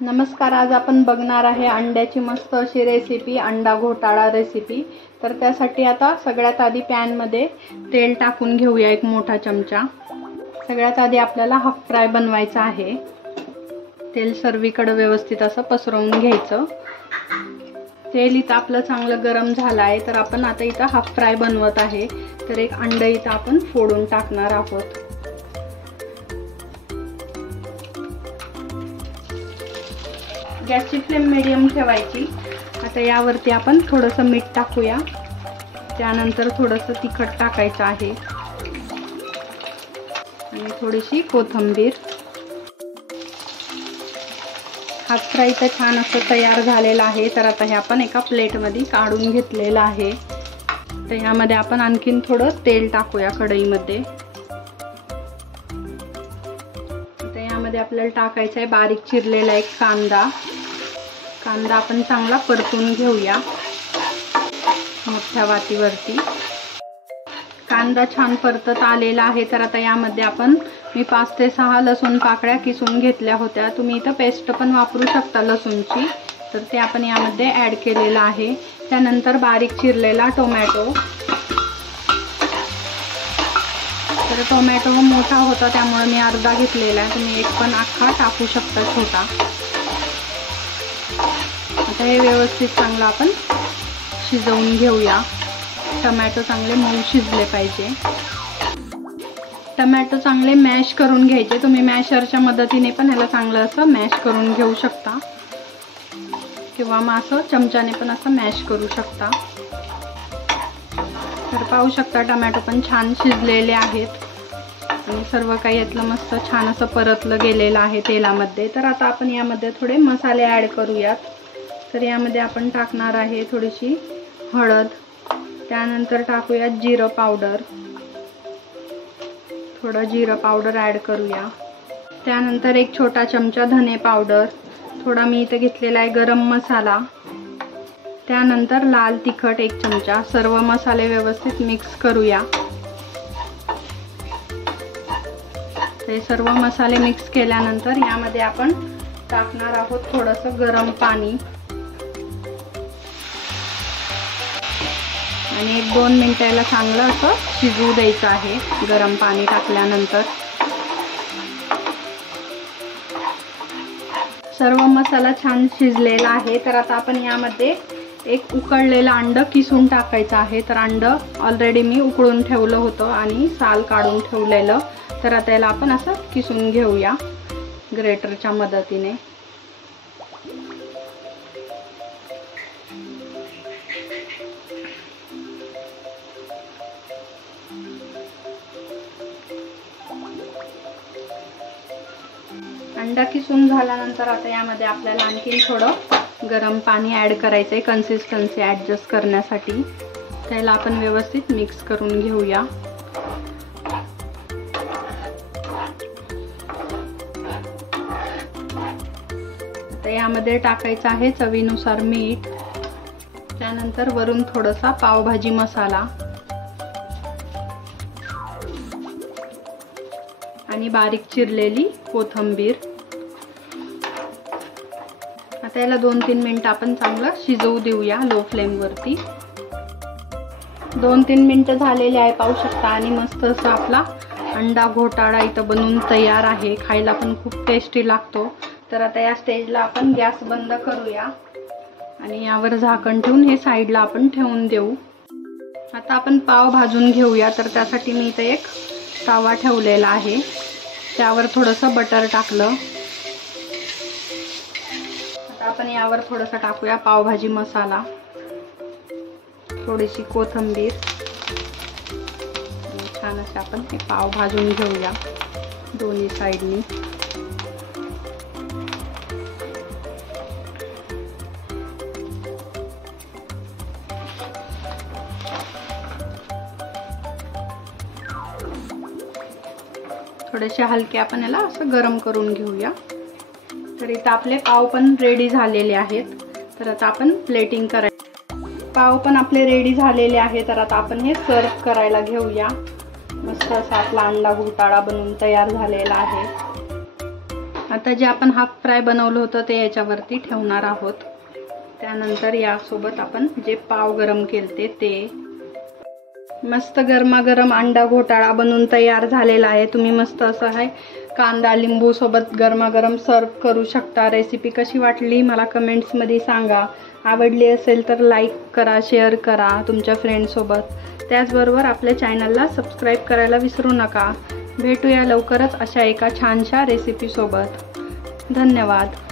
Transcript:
नमस्कार, आज आपण बघणार आहे अंड्याची मस्त अशी रेसिपी, अंडा घोटाळा रेसिपी। तर त्यासाठी आता सगळ्यात आधी पॅन मध्ये तेल टाकून घेऊया, एक मोठा चमचा। सगळ्यात आधी आपल्याला हाफ फ्राय बनवायचा आहे। तेल सर्वीकडे व्यवस्थित असं पसरवून घ्यायचं। तेल इथं आपलं चांगलं गरम झालं आहे, तर आपण आता इथं हाफ फ्राय बनवत आहे। तर एक अंड इथं आपण फोडून टाकणार आहोत। गॅसची फ्लेम मीडियम ठेवायची। आता यावरती आपण थोडंसं मीठ टाकूया, त्यानंतर थोडंसं तिखट टाकायचं आहे आणि थोडीशी कोथिंबीर। हाफ फ्राय तर छान असं तयार झालेला आहे। तर आता हे आपण एका प्लेटमध्ये काढून घेतलेलं आहे। तर यामध्ये आपण आणखीन थोडं तेल टाकूया कढईमध्ये। तर यामध्ये आपल्याला टाकायचा आहे बारीक चिरलेला एक कांदा। कांदा आपण चांगला परतून घेऊया मोठ्या वातीवरती। कांदा छान परतत आलेला आहे। तर आता यामध्ये मी 5 ते 6 लसूण पाकळ्या किसून घेतल्या होत्या। तुम्ही इथं पेस्ट पण वापरू शकता लसूणची, तर ते आपण यामध्ये ऍड केलेलं आहे। त्यानंतर बारीक चिरलेला टोमॅटो। तर टोमॅटो मोठा होता त्यामुळे मी अर्धा घेतलेला आहे, तुम्ही एक पण अख्खा टाकू शकता छोटा। आता हे व्यवस्थित चांगलं आपण शिजवून घेऊया। टोमॅटो चांगले मऊ शिजले पाहिजे। टोमॅटो चांगले मॅश करून घ्यायचे। तुम्ही मॅशरच्या मदतीने पण ह्याला चांगलं असं मॅश करून घेऊ शकता, किंवा मग असं चमच्याने पण असं मॅश करू शकता। तर पाहू शकता टोमॅटो पण छान शिजलेले आहेत आणि सर्व काही यातलं मस्त छान असं परतलं गेलेलं आहे तेलामध्ये। तर आता आपण यामध्ये थोडे मसाले ऍड करूयात। तर यामध्ये आपण टाकणार आहे थोडीशी हळद, त्यानंतर टाकूया जिरं पावडर, थोडं जिरं पावडर ऍड करूया। त्यानंतर एक छोटा चमचा धने पावडर, थोडा मी इथे घेतलेला आहे गरम मसाला, त्यानंतर लाल तिखट 1 चमचा। सर्व मसाले व्यवस्थित मिक्स करूया। हे सर्व मसाले मिक्स केल्यानंतर यामध्ये आपण टाकणार आहोत थोडंसं गरम पाणी आणि 1-2 मिनिटाला चांगलं असं शिजू द्यायचं आहे गरम पाणी टाकल्यानंतर। सर्व मसाला छान शिजलेला आहे। तर आता आपण यामध्ये एक उकळलेलं अंड किसून टाकायचं आहे। तर अंड ऑलरेडी मी उकळून ठेवलं होतं आणि साल काढून ठेवलेलं। तर आता याला आपण असं किसून घेऊया ग्रेटरच्या मदतीने। अंडा किसून झाल्यानंतर आता यामध्ये आपल्याला आणखीन थोडं गरम पाणी ऍड करायचं आहे कन्सिस्टन्सी ऍडजस्ट करण्यासाठी। त्याला आपण व्यवस्थित मिक्स करून घेऊया। आता यामध्ये टाकायचं आहे चवीनुसार मीठ, त्यानंतर वरून थोडासा पावभाजी मसाला आणि बारीक चिरलेली कोथिंबीर। आता याला 2-3 मिनिटं आपण चांगलं शिजवू देऊया लो फ्लेम वरती। 2-3 मिनिटं झालेले आहे पाहू शकता, आणि मस्त असं आपला अंडा घोटाळा इथं बनवून तयार आहे। खायला पण खूप टेस्टी लागतो। तर आता या स्टेजला आपण गॅस बंद करूया आणि यावर झाकण ठेवून हे साईडला आपण ठेवून देऊ। आता आपण पाव भाजून घेऊया। तर त्यासाठी मी इथे एक तवा ठेवलेला आहे, त्यावर थोडंसं बटर टाकलं। आता आपण यावर थोडंसं टाकूया पावभाजी मसाला, थोडीशी कोथिंबीर। छान असे आपण हे पाव भाजून घेऊया दोन्ही साईडनी। थोडेसे हलके आपण याला असं गरम करून घेऊया। तर इथं आपले पाव पण रेडी झालेले आहेत। तर आता आपण प्लेटिंग करायचं। पाव पण आपले रेडी झालेले आहेत। तर आता आपण हे सर्व करायला घेऊया। मस्त असा आपला अंडा घोटाळा बनवून तयार झालेला आहे। आता जे आपण हाफ फ्राय बनवलं होतं ते याच्यावरती ठेवणार आहोत. त्यानंतर यासोबत आपण जे पाव गरम केलते ते. मस्त गरमागरम अंडा घोटाळा बनून तयार झालेला आहे. तुम्ही मस्त असं आहे कांदा लिंबू सोबत गरमागरम सर्व करू शकता. रेसिपी कशी वाटली मला कमेंट्समध्ये सांगा. आवडली असेल तर लाईक करा, शेअर करा तुमच्या फ्रेंड्ससोबत. त्याचबरोबर आपल्या चॅनलला सबस्क्राईब करायला विसरू नका. भेटूया लवकरच अशा एका छानशा रेसिपीसोबत. धन्यवाद.